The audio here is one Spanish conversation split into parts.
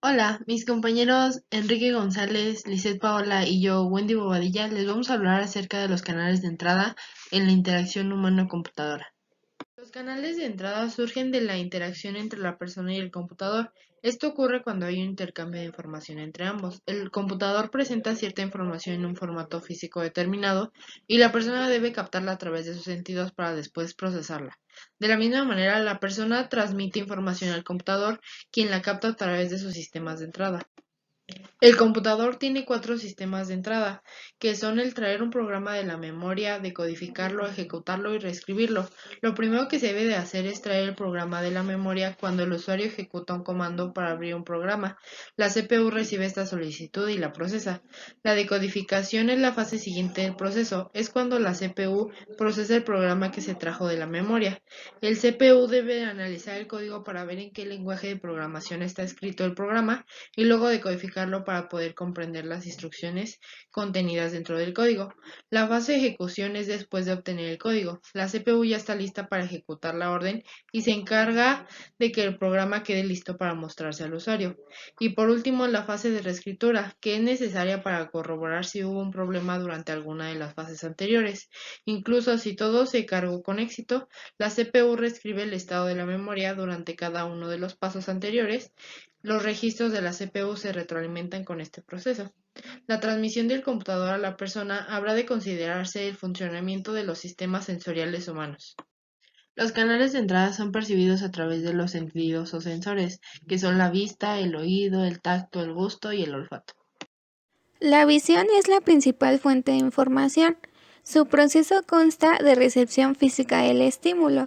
Hola, mis compañeros Enrique González, Lisette Paola y yo, Wendy Bobadilla, les vamos a hablar acerca de los canales de entrada en la interacción humano-computadora. Los canales de entrada surgen de la interacción entre la persona y el computador. Esto ocurre cuando hay un intercambio de información entre ambos. El computador presenta cierta información en un formato físico determinado y la persona debe captarla a través de sus sentidos para después procesarla. De la misma manera, la persona transmite información al computador, quien la capta a través de sus sistemas de entrada. El computador tiene cuatro sistemas de entrada, que son el traer un programa de la memoria, decodificarlo, ejecutarlo y reescribirlo. Lo primero que se debe de hacer es traer el programa de la memoria cuando el usuario ejecuta un comando para abrir un programa. La CPU recibe esta solicitud y la procesa. La decodificación es la fase siguiente del proceso. Es cuando la CPU procesa el programa que se trajo de la memoria. El CPU debe analizar el código para ver en qué lenguaje de programación está escrito el programa y luego decodificarlo para poder comprender las instrucciones contenidas dentro del código. La fase de ejecución es después de obtener el código. La CPU ya está lista para ejecutar la orden y se encarga de que el programa quede listo para mostrarse al usuario. Y por último, la fase de reescritura, que es necesaria para corroborar si hubo un problema durante alguna de las fases anteriores. Incluso si todo se cargó con éxito, la CPU reescribe el estado de la memoria durante cada uno de los pasos anteriores. Los registros de la CPU se retroalimentan con este proceso. La transmisión del computador a la persona habrá de considerarse el funcionamiento de los sistemas sensoriales humanos. Los canales de entrada son percibidos a través de los sentidos o sensores, que son la vista, el oído, el tacto, el gusto y el olfato. La visión es la principal fuente de información. Su proceso consta de recepción física del estímulo.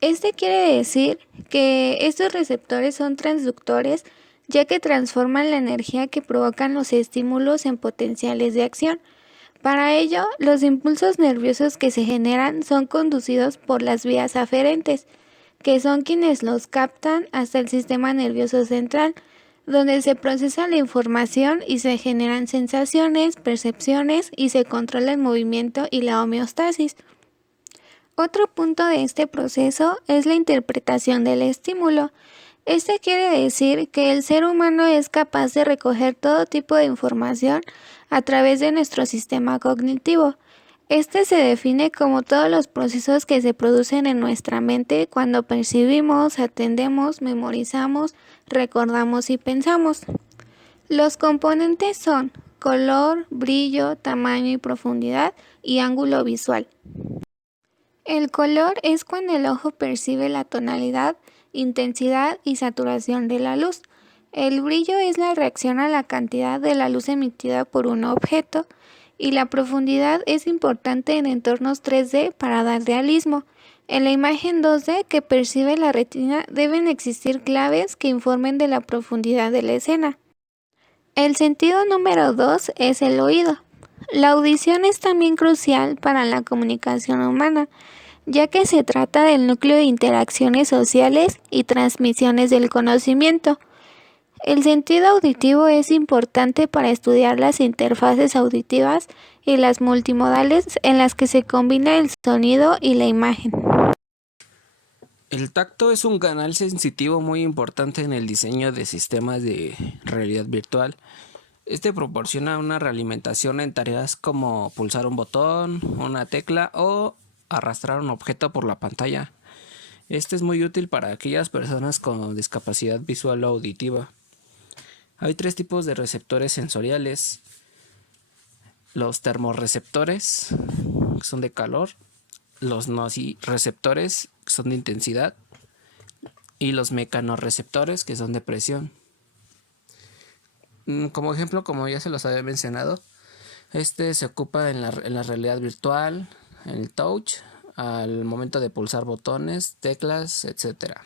Este quiere decir que estos receptores son transductores, ya que transforman la energía que provocan los estímulos en potenciales de acción. Para ello, los impulsos nerviosos que se generan son conducidos por las vías aferentes, que son quienes los captan hasta el sistema nervioso central, donde se procesa la información y se generan sensaciones, percepciones y se controla el movimiento y la homeostasis. Otro punto de este proceso es la interpretación del estímulo. Este quiere decir que el ser humano es capaz de recoger todo tipo de información a través de nuestro sistema cognitivo. Este se define como todos los procesos que se producen en nuestra mente cuando percibimos, atendemos, memorizamos, recordamos y pensamos. Los componentes son color, brillo, tamaño y profundidad y ángulo visual. El color es cuando el ojo percibe la tonalidad, intensidad y saturación de la luz. El brillo es la reacción a la cantidad de la luz emitida por un objeto y la profundidad es importante en entornos 3D para dar realismo. En la imagen 2D que percibe la retina deben existir claves que informen de la profundidad de la escena. El sentido número 2 es el oído. La audición es también crucial para la comunicación humana, ya que se trata del núcleo de interacciones sociales y transmisiones del conocimiento. El sentido auditivo es importante para estudiar las interfaces auditivas y las multimodales en las que se combina el sonido y la imagen. El tacto es un canal sensitivo muy importante en el diseño de sistemas de realidad virtual. Este proporciona una realimentación en tareas como pulsar un botón, una tecla o arrastrar un objeto por la pantalla. Este es muy útil para aquellas personas con discapacidad visual o auditiva. Hay tres tipos de receptores sensoriales: los termorreceptores, que son de calor; los nociceptores, que son de intensidad; y los mecanorreceptores, que son de presión. Como ejemplo, como ya se los había mencionado, este se ocupa en la realidad virtual, en el touch, al momento de pulsar botones, teclas, etc.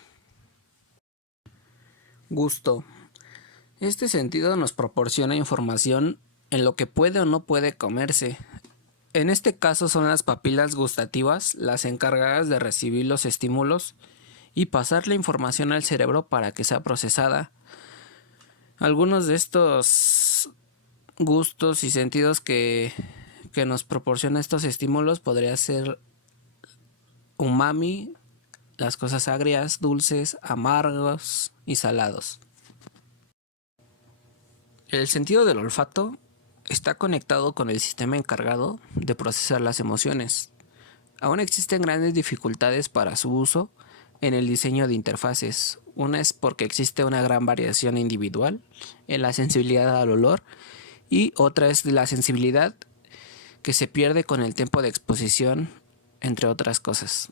Gusto. Este sentido nos proporciona información en lo que puede o no puede comerse. En este caso son las papilas gustativas las encargadas de recibir los estímulos y pasar la información al cerebro para que sea procesada. Algunos de estos gustos y sentidos que nos proporciona estos estímulos podría ser umami, las cosas agrias, dulces, amargos y salados. El sentido del olfato está conectado con el sistema encargado de procesar las emociones. Aún existen grandes dificultades para su uso en el diseño de interfaces. Una es porque existe una gran variación individual en la sensibilidad al olor y otra es la sensibilidad que se pierde con el tiempo de exposición, entre otras cosas.